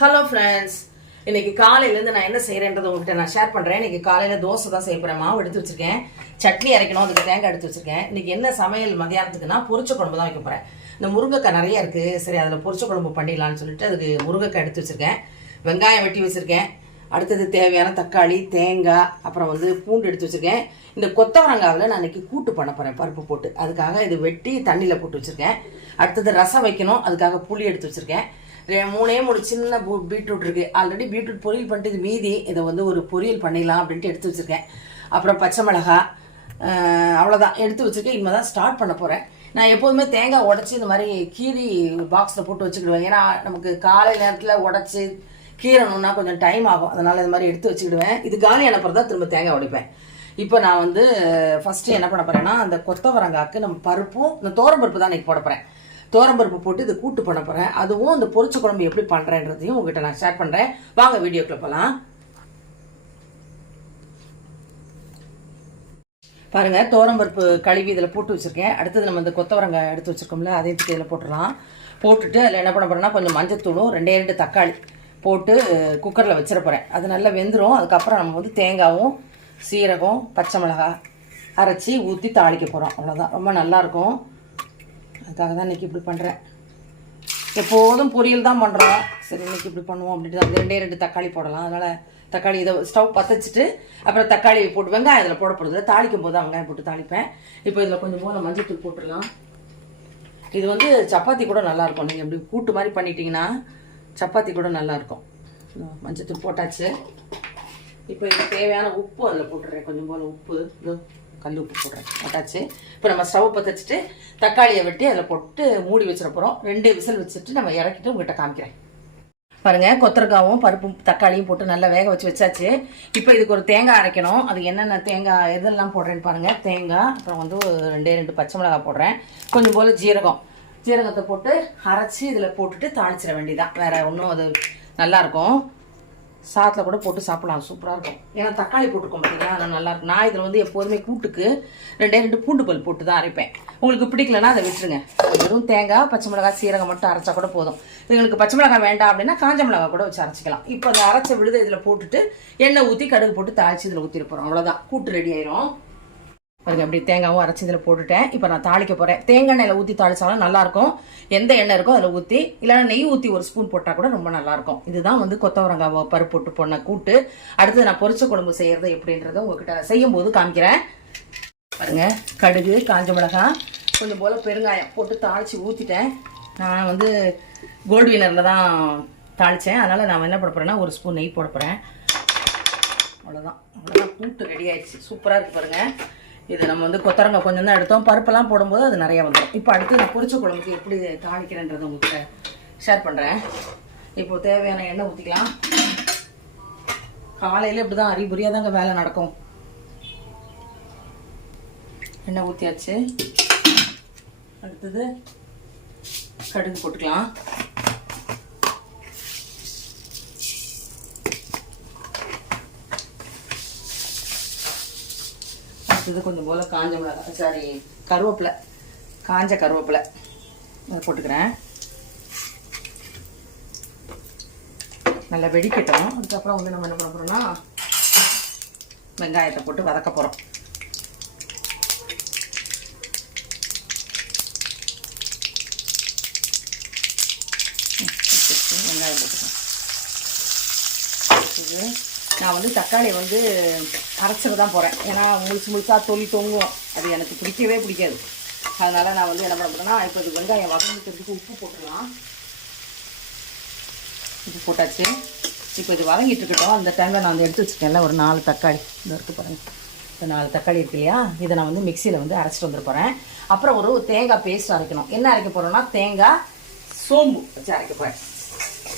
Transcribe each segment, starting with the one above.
Hello friends இன்னைக்கு காலையிலேருந்து நான் என்ன செய்கிறேன்றதை உங்கள்கிட்ட நான் ஷேர் பண்ணுறேன் இன்னைக்கு காலையில் தோசை தான் செய்ய போகிறேன் மாவு எடுத்து வச்சிருக்கேன். சட்னி அரைக்கணும். அதுக்கு தேங்காய் எடுத்து வச்சிருக்கேன். இன்னைக்கு என்ன சமையல் மதியானத்துக்குன்னா பொரிச்ச குழம்பு தான் வைக்க போகிறேன் இந்த முருங்கைக்காய் நிறைய இருக்குது சரி அதில் பொரிச்ச குழம்பு பண்ணிடலாம்னு சொல்லிட்டு அதுக்கு முருங்கைக்காய் எடுத்து வச்சிருக்கேன். வெங்காயம் வெட்டி வச்சிருக்கேன். அடுத்தது தேவையான தக்காளி தேங்காய் அப்புறம் வந்து பூண்டு எடுத்து வச்சிருக்கேன். இந்த கொத்தவரங்காவில் நான் இன்னைக்கு கூட்டு பண்ண போகிறேன் பருப்பு போட்டு. அதுக்காக இது வெட்டி தண்ணியில் போட்டு வச்சிருக்கேன். அடுத்தது ரசம் வைக்கணும். அதுக்காக புளி எடுத்து வச்சிருக்கேன். மூணே மூணு சின்ன பூ- பீட்ரூட் இருக்கு. ஆல்ரெடி பீட்ரூட் பொரியல் பண்ணிட்டு இது மீதி இதை வந்து ஒரு பொரியல் பண்ணிடலாம் அப்படின்ட்டு எடுத்து வச்சிருக்கேன். அப்புறம் பச்சை மிளகா அவ்வளோதான் எடுத்து வச்சுருக்கேன். இனிமே தான் ஸ்டார்ட் பண்ண போகிறேன் நான் எப்போதுமே தேங்காய் உடச்சி இந்த மாதிரி கீரி பாக்ஸில் போட்டு வச்சுக்கிடுவேன். ஏன்னா நமக்கு காலை நேரத்தில் உடச்சி கீரணும்னா கொஞ்சம் டைம் ஆகும். அதனால் இந்த மாதிரி எடுத்து வச்சுக்கிடுவேன். இது காலியான தான் திரும்ப தேங்காய் உடைப்பேன். இப்போ நான் வந்து ஃபஸ்ட்டு என்ன பண்ண போகிறேன்னா அந்த கொத்தவரங்காக்கு நம்ம பருப்பும் இந்த தோரம்பருப்பு தான் இன்னைக்கு போட போகிறேன் தோரம்பருப்பு போட்டு இது கூட்டு பண்ண போகிறேன் அதுவும் இந்த பொரிச்ச குழம்பு எப்படி பண்ணுறேன்றதையும் உங்ககிட்ட நான் ஷேர் பண்ணுறேன் வாங்க வீடியோக்குள்ள போகலாம் பாருங்கள் தோரம்பருப்பு கழுவி இதில் போட்டு வச்சுருக்கேன். அடுத்தது நம்ம இந்த கொத்தவரங்காய் எடுத்து வச்சிருக்கோம்ல அதையும் தூக்கி இதில் போட்டுடலாம். போட்டுட்டு அதில் என்ன பண்ண போகிறேன்னா கொஞ்சம் மஞ்சத்தூளும் ரெண்டே ரெண்டு தக்காளி போட்டு குக்கரில் வச்சிட போகிறேன் அது நல்லா வெந்துடும் அதுக்கப்புறம் நம்ம வந்து தேங்காவும் சீரகம் பச்சை மிளகாய் அரைச்சி ஊற்றி தாளிக்க போகிறோம் அவ்வளோதான் ரொம்ப நல்லாயிருக்கும் அதுக்காக தான் இன்னைக்கு இப்படி பண்ணுறேன் எப்போதும் பொரியல் தான் பண்ணுறோம் சரி இன்னைக்கு இப்படி பண்ணுவோம் அப்படின்ட்டு தான். ரெண்டே ரெண்டு தக்காளி போடலாம். அதனால் தக்காளி இதை ஸ்டவ் பற்றச்சிட்டு அப்புறம் தக்காளி போட்டு வெங்காயம் இதில் போட தாளிக்கும் போது தான் வெங்காயம் போட்டு தாளிப்பேன். இப்போ இதில் கொஞ்சம் போல மஞ்சத்தூள் போட்டுடலாம். இது வந்து சப்பாத்தி கூட நல்லாயிருக்கும் நீங்கள் இப்படி கூட்டு மாதிரி பண்ணிட்டீங்கன்னா சப்பாத்தி கூட நல்லாயிருக்கும் மஞ்சள் இதோ மஞ்சத்தூள் போட்டாச்சு. இப்போ இதுக்கு தேவையான உப்பு அதில் போட்டுடுறேன். கொஞ்சம் போல உப்பு. இதோ. கல் உப்பு போடுறேன். போட்டாச்சு இப்போ நம்ம ஸ்டவ் பற்ற வச்சுட்டு தக்காளியை வெட்டி அதில் போட்டு மூடி வச்சிட போகிறோம் ரெண்டு விசில் வச்சுட்டு நம்ம இறக்கிட்டு உங்கள்கிட்ட காமிக்கிறேன். பாருங்கள் கொத்தரக்காவும் பருப்பும் தக்காளியும் போட்டு நல்லா வேக வச்சு வச்சாச்சு. இப்போ இதுக்கு ஒரு தேங்காய் அரைக்கணும். அது என்னென்ன தேங்காய் எதெல்லாம் போடுறேன்னு பாருங்கள் தேங்காய் அப்புறம் வந்து ரெண்டே ரெண்டு பச்சை மிளகாய் போடுறேன். கொஞ்சம் போல் ஜீரகம். ஜீரகத்தை போட்டு அரைச்சி இதில் போட்டுட்டு தாளிச்சிட வேண்டியதான் வேறு ஒன்றும் அது நல்லாயிருக்கும் சாதத்தில் சாத்தில் கூட போட்டு சாப்பிடலாம். சூப்பராக இருக்கும். ஏன்னா தக்காளி போட்டுருக்கோம் பார்த்தீங்களா அது நல்லா இருக்கும். நான் இதில் வந்து எப்போதுமே கூட்டுக்கு ரெண்டே ரெண்டு பூண்டு பல் போட்டு தான் அரைப்பேன். உங்களுக்கு பிடிக்கலன்னா அதை விட்டுருங்க. வெறும் தேங்காய் பச்சை மிளகாய் சீரகம் மட்டும் அரைச்சா கூட போதும். உங்களுக்கு பச்சை மிளகாய் வேண்டாம் அப்படின்னா காஞ்ச மிளகாய் கூட வச்சு அரைச்சிக்கலாம். இப்போ அந்த அரைச்ச விழுதை இதில் போட்டுட்டு எண்ணெய் ஊற்றி கடுகு போட்டு தாய்ச்சி இதில் ஊற்றிட்டு போகிறோம் அவ்வளோதான் கூட்டு ரெடி ஆயிரும். பாருங்க அப்படி தேங்காவும் அரைச்சி இதில் போட்டுட்டேன். இப்போ நான் தாளிக்க போகிறேன் தேங்காய் எண்ணெயில் ஊற்றி தாளிச்சாலும் நல்லாயிருக்கும். எந்த எண்ணெய் இருக்கோ அதில் ஊற்றி இல்லைன்னா நெய் ஊற்றி ஒரு ஸ்பூன் போட்டால் கூட ரொம்ப நல்லாயிருக்கும். இதுதான் வந்து கொத்தவரங்காய் பருப்பு போட்டு போன கூட்டு. அடுத்து நான் பொரிச்ச குழம்பு செய்கிறது எப்படின்றத உங்ககிட்ட செய்யும் போது காமிக்கிறேன். பாருங்க கடுகு காஞ்ச மிளகாய் கொஞ்சம் போல் பெருங்காயம் போட்டு தாளித்து ஊற்றிட்டேன் நான் வந்து கோல்டு வினரில் தான் தாளித்தேன் அதனால் நான் என்ன பண்ண போகிறேன்னா ஒரு ஸ்பூன் நெய் போட போகிறேன் அவ்வளோதான் அவ்வளோதான் கூட்டு ரெடி ஆயிடுச்சு. சூப்பராக இருக்கு பாருங்கள் இது நம்ம வந்து கொத்தரங்காய் கொஞ்சம் தான் எடுத்தோம். பருப்பெல்லாம் போடும்போது அது நிறைய வந்துடும் இப்போ அடுத்து இந்த பொரிச்ச குழம்புக்கு எப்படி தாளிக்கிறேன்றதை உங்ககிட்ட ஷேர் பண்ணுறேன் இப்போ தேவையான எண்ணெய் ஊற்றிக்கலாம் காலையில் இப்படி தான் அறிகுறியாக தாங்க வேலை நடக்கும். எண்ணெய் ஊற்றியாச்சு அடுத்தது கடுகு போட்டுக்கலாம். அடுத்தது கொஞ்சம் போல் காஞ்ச மிளகாய் சாரி கருவேப்பிலை. காஞ்ச கருவேப்பிலை. அதை போட்டுக்கிறேன். நல்லா வெடிக்கட்டும். அதுக்கப்புறம் வந்து நம்ம என்ன பண்ண போகிறோம்னா வெங்காயத்தை போட்டு வதக்க போகிறோம் வெங்காயம் போட்டுக்கலாம். இது நான் வந்து தக்காளி வந்து அரைச்சிட்டு தான் போகிறேன் ஏன்னா முழுசு முழுசாக தொழில் தொங்கும். அது எனக்கு பிடிக்கவே பிடிக்காது. அதனால் நான் வந்து என்ன பண்ண போகிறேன்னா இப்போ இது வெங்காயம் வதங்கிக்கிறதுக்கு உப்பு போட்டுக்கலாம் உப்பு போட்டாச்சு. இப்போ இது வதங்கிட்டு இருக்கட்டும். அந்த டைமில் நான் வந்து எடுத்து வச்சுட்டேன்ல ஒரு நாலு தக்காளி. இந்த இருக்கு பாருங்கள் இந்த நாலு தக்காளி இருக்கு இல்லையா? இதை நான் வந்து மிக்சியில் வந்து அரைச்சிட்டு வந்துட்டு போகிறேன் அப்புறம் ஒரு தேங்காய் பேஸ்ட் அரைக்கணும். என்ன அரைக்க போகிறோன்னா தேங்காய் சோம்பு வச்சு அரைக்க போகிறேன்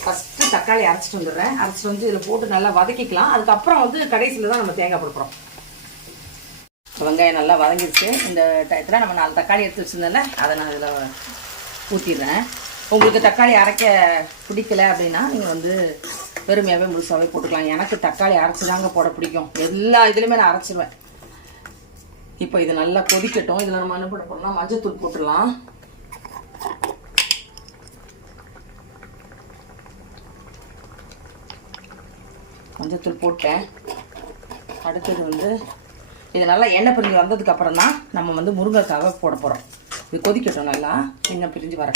ஃபஸ்ட்டு தக்காளி அரைச்சிட்டு வந்துடுறேன். அரைச்சிட்டு வந்து இதில் போட்டு நல்லா வதக்கிக்கலாம். அதுக்கப்புறம் வந்து கடைசியில் தான் நம்ம தேங்காய் போடுறோம் வெங்காயம் நல்லா வதங்கிடுச்சு. இந்த டயத்தில் நம்ம நாலு தக்காளி எடுத்து வச்சுருந்தேன்ல அதை நான் இதில் ஊற்றிடுறேன் உங்களுக்கு தக்காளி அரைக்க பிடிக்கல அப்படின்னா நீங்கள் வந்து வெறுமையாகவே முழுசாகவே போட்டுக்கலாம். எனக்கு தக்காளி அரைச்சி தாங்க போட பிடிக்கும். எல்லா இதுலேயுமே நான் அரைச்சிடுவேன் இப்போ இது நல்லா கொதிக்கட்டும். இதில் நம்ம என்ன பண்ண மஞ்சள் தூள் போட்டுடலாம். மஞ்சத்தூள் போட்டேன். அடுத்தது வந்து இது நல்லா எண்ணெய் பிரிஞ்சு வந்ததுக்கப்புறம் தான் நம்ம வந்து முருங்கைக்காவை போட போகிறோம் இது கொதிக்கட்டும் நல்லா எண்ணெய் பிரிஞ்சு வர.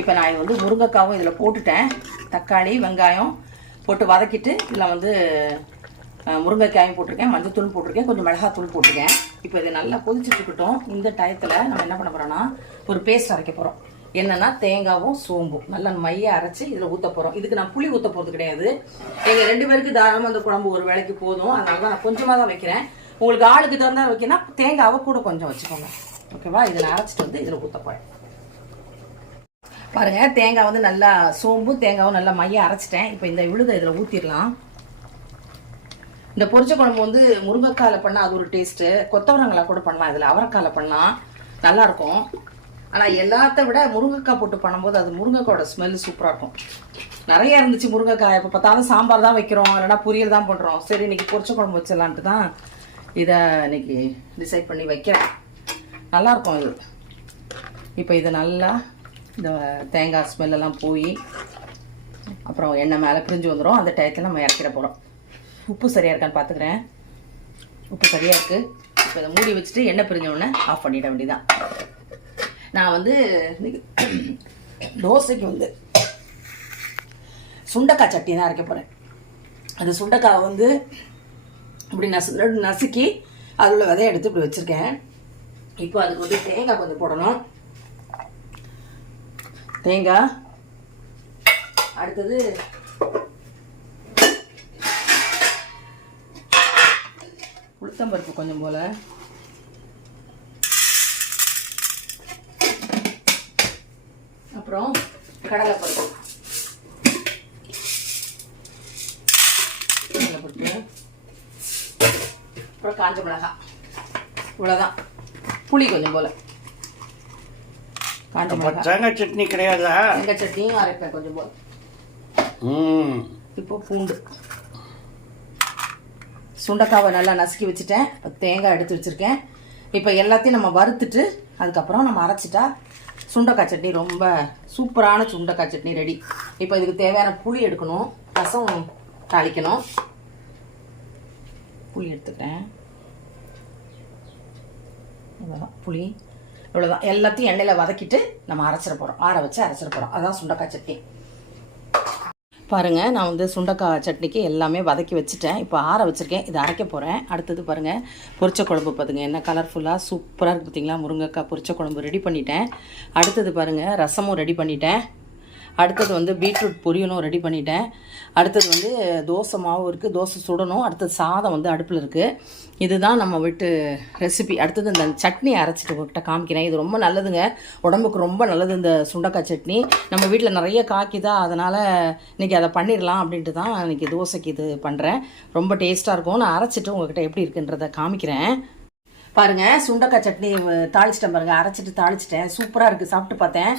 இப்போ நான் இது வந்து முருங்கைக்காவும் இதில் போட்டுட்டேன். தக்காளி வெங்காயம் போட்டு வதக்கிட்டு இதில் வந்து முருங்கைக்காயும் போட்டிருக்கேன் மஞ்சத்தூள் போட்டிருக்கேன் கொஞ்சம் மிளகாத்தூள் போட்டிருக்கேன். இப்போ இது நல்லா கொதிச்சுட்டு இருக்கட்டும். இந்த டயத்தில் நம்ம என்ன பண்ண போகிறோன்னா ஒரு பேஸ்ட் அரைக்க போகிறோம் என்னன்னா தேங்காவும் சோம்பும். நல்லா மைய அரைச்சி இதில் ஊற்ற போகிறோம் இதுக்கு நான் புளி ஊற்ற போகிறது கிடையாது. எங்கள் ரெண்டு பேருக்கு தாராளமாக அந்த குழம்பு ஒரு வேளைக்கு போதும். அதனால தான் நான் கொஞ்சமாக தான் வைக்கிறேன். உங்களுக்கு ஆளுக்கு தகுந்தா வைக்கணும் தேங்காவை கூட கொஞ்சம் வச்சுக்கோங்க. ஓகேவா இதில் அரைச்சிட்டு வந்து இதில் ஊற்ற போகிறேன் பாருங்க தேங்காய் வந்து நல்லா சோம்பும் தேங்காவும் நல்லா மைய அரைச்சிட்டேன். இப்போ இந்த விழுதை இதில் ஊற்றிடலாம் இந்த பொரிச்ச குழம்பு வந்து முருங்கைக்காயில் பண்ணால் அது ஒரு டேஸ்ட்டு கொத்தவரங்காய் கூட பண்ணலாம். இதில் அவரைக்காயில் பண்ணலாம் நல்லாயிருக்கும் ஆனால் எல்லாத்த விட முருங்கைக்காய் போட்டு பண்ணும்போது அது முருங்கைக்காயோட ஸ்மெல் சூப்பராக இருக்கும். நிறைய இருந்துச்சு முருங்கைக்காய். எப்போ பார்த்தாலும் சாம்பார் தான் வைக்கிறோம். இல்லைன்னா பொரியல் தான் பண்ணுறோம் சரி இன்றைக்கி பொரிச்ச குழம்பு வச்சிடலான்ட்டு தான் இதை இன்னைக்கு டிசைட் பண்ணி வைக்கிறேன். நல்லாயிருக்கும் இது. இப்போ இதை நல்லா இந்த தேங்காய் ஸ்மெல்லெல்லாம் போய் அப்புறம் எண்ணெய் மேலே பிரிஞ்சு வந்துடும் அந்த டயத்தில் நம்ம இறக்கிட போகிறோம் உப்பு சரியாக இருக்கான்னு பார்த்துக்கிறேன் உப்பு சரியாக இருக்குது இப்போ இதை மூடி வச்சுட்டு எண்ணெய் பிரிஞ்ச உடனே ஆஃப் பண்ணிட வேண்டியதான் நான் வந்து தோசைக்கு வந்து சுண்டக்காய் சட்னி தான் அரைக்க போகிறேன் அந்த சுண்டக்காய் வந்து இப்படி நசு நசுக்கி அதில் உள்ள விதைய எடுத்து இப்படி வச்சுருக்கேன். இப்போ அதுக்கு வந்து தேங்காய் கொஞ்சம் போடணும். தேங்காய். அடுத்தது உளுத்தம்பருப்பு கொஞ்சம் போல் அப்புறம் கடலைப்பருப்பு. கடலைப்பருப்பு. அப்புறம் காஞ்ச மிளகாய் இவ்வளோதான் புளி கொஞ்சம் போல. காஞ்ச தேங்காய் சட்னி கிடையாதா? தேங்காய் சட்னியும் அரைப்பேன் கொஞ்சம் போல. இப்போ பூண்டு. சுண்டைக்காவை நல்லா நசுக்கி வச்சுட்டேன். இப்போ தேங்காய் எடுத்து வச்சுருக்கேன். இப்போ எல்லாத்தையும் நம்ம வறுத்துட்டு அதுக்கப்புறம் நம்ம அரைச்சிட்டா சுண்டைக்காய் சட்னி ரொம்ப சூப்பரான சுண்டைக்காய் சட்னி ரெடி. இப்போ இதுக்கு தேவையான புளி எடுக்கணும். ரசம் தாளிக்கணும். புளி எடுத்துக்கிறேன். அவ்வளோதான் புளி. இவ்வளோதான் எல்லாத்தையும் எண்ணெயில் வதக்கிட்டு நம்ம அரைச்சிட போகிறோம் ஆற வச்சு அரைச்சிட போகிறோம் அதான் சுண்டைக்காய் சட்னி. பாருங்கள் நான் வந்து சுண்டக்காய் சட்னிக்கு எல்லாமே வதக்கி வச்சுட்டேன். இப்போ ஆற வச்சுருக்கேன். இதை அரைக்க போகிறேன் அடுத்தது பாருங்கள் பொரிச்ச குழம்பு பார்த்துங்க என்ன கலர்ஃபுல்லாக சூப்பராக இருக்குது பார்த்தீங்களா முருங்கைக்காய் பொரிச்ச குழம்பு ரெடி பண்ணிட்டேன். அடுத்தது பாருங்கள் ரசமும் ரெடி பண்ணிட்டேன். அடுத்தது வந்து பீட்ரூட் பொரியணும் ரெடி பண்ணிட்டேன். அடுத்தது வந்து தோசை மாவு இருக்குது தோசை சுடணும். அடுத்தது சாதம் வந்து அடுப்பில் இருக்குது இதுதான் நம்ம வீட்டு ரெசிபி அடுத்தது இந்த சட்னி அரைச்சிட்டு உங்ககிட்ட காமிக்கிறேன். இது ரொம்ப நல்லதுங்க. உடம்புக்கு ரொம்ப நல்லது இந்த சுண்டக்காய் சட்னி. நம்ம வீட்டில் நிறைய காய்க்குதா அதனால் இன்றைக்கி அதை பண்ணிடலாம் அப்படின்ட்டு தான் இன்றைக்கி தோசைக்கு இது பண்ணுறேன் ரொம்ப டேஸ்ட்டாக இருக்கும். நான் அரைச்சிட்டு உங்ககிட்ட எப்படி இருக்குன்றதை காமிக்கிறேன். பாருங்க சுண்டக்காய் சட்னி தாளிச்சிட்டேன் பாருங்க. அரைச்சிட்டு தாளிச்சிட்டேன். சூப்பராக இருக்குது சாப்பிட்டு பார்த்தேன்.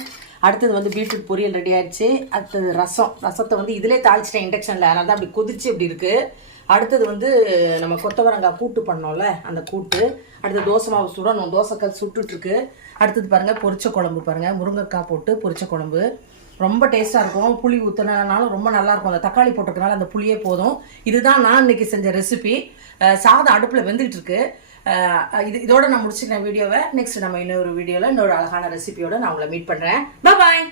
அடுத்தது வந்து பீட்ரூட் பொரியல் ரெடி ஆயிடுச்சு. அடுத்தது ரசம். ரசத்தை வந்து இதிலே தாளிச்சிட்டேன் இண்டக்ஷனில் அதனால தான் அப்படி கொதிச்சு இப்படி இருக்குது அடுத்தது வந்து நம்ம கொத்தவரங்காய் கூட்டு பண்ணோம்ல அந்த கூட்டு. அடுத்து தோசை மாவு சுடணும். தோசைக்கல் சுட்டுட்ருக்கு. அடுத்தது பாருங்கள் பொரிச்ச குழம்பு பாருங்கள் முருங்கைக்காய் போட்டு பொரிச்ச குழம்பு. ரொம்ப டேஸ்ட்டாக இருக்கும். புளி ஊற்றினாலும் ரொம்ப நல்லாயிருக்கும் அந்த தக்காளி போட்டிருக்கனால அந்த புளியே போதும். இதுதான் நான் இன்னைக்கு செஞ்ச ரெசிபி சாதம் அடுப்பில் வெந்துகிட்டு இருக்குது இது இதோட நான் முடிச்சுக்கிறேன் வீடியோவை. நெக்ஸ்ட் நம்ம இன்னொரு வீடியோவில் இன்னொரு அழகான ரெசிபியோட நான் உங்களை மீட் பண்ணுறேன் பாய்